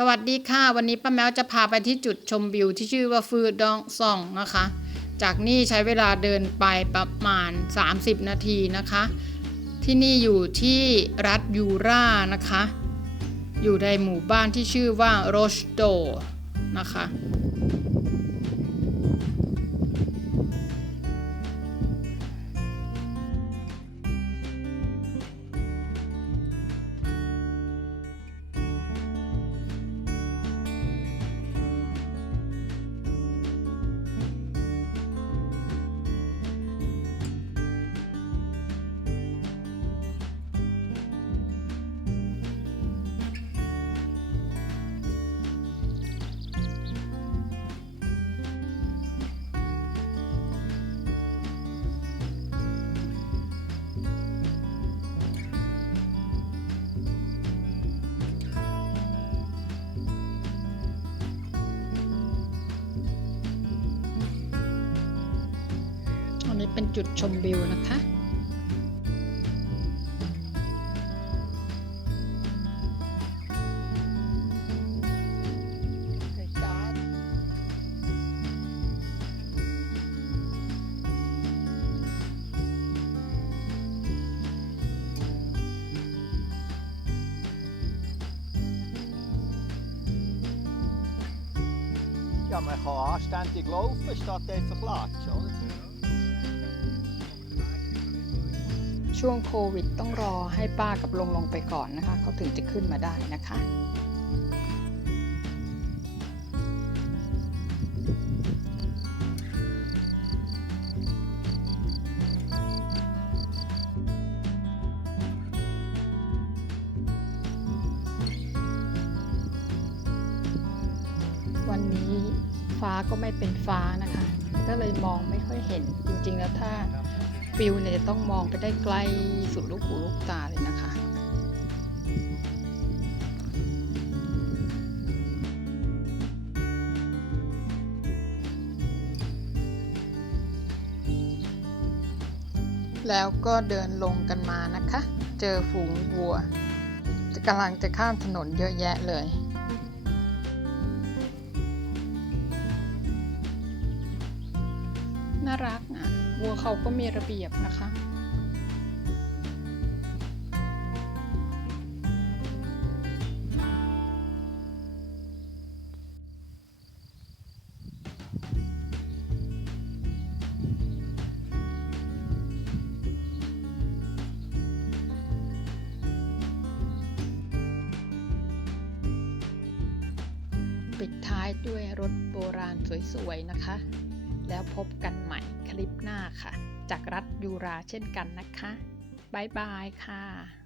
สวัสดีค่ะ วันนี้ป้าแมวจะพาไปที่จุดชมวิวที่ชื่อว่าฟืดองซ่องนะคะ จากนี่ใช้เวลาเดินไปประมาณ 30 นาทีนะคะ ที่นี่อยู่ที่รัฐยูรานะคะ อยู่ในหมู่บ้านที่ชื่อว่าโรชโดนะคะ นนี้เป็นจุดชมวิวนะคะ Ja, man kann anständig laufen, statt einfach latschen, oder? ช่วงโควิดต้องรอให้ป้ากับลงลงไปก่อนนะคะ เขาถึงจะขึ้นมาได้นะคะวันนี้ฟ้าก็ไม่เป็นฟ้านะคะ ก็เลยมองไม่ค่อยเห็นจริงๆแล้วถ้า ฟิลเนี่ยจะต้องมองไปได้ไกลสุดลูกหูลูกตาเลยนะคะแล้วก็เดินลงกันมานะคะ เจอฝูงวัวกำลังจะข้ามถนนเยอะแยะเลย น่ารักนะวัวเขาก็มีระเบียบนะคะ ปิดท้ายด้วยรถโบราณสวย ๆ นะคะ แล้วพบกันใหม่คลิปหน้าค่ะ จากรัฐยูราเช่นกันนะคะ บ๊ายบายค่ะ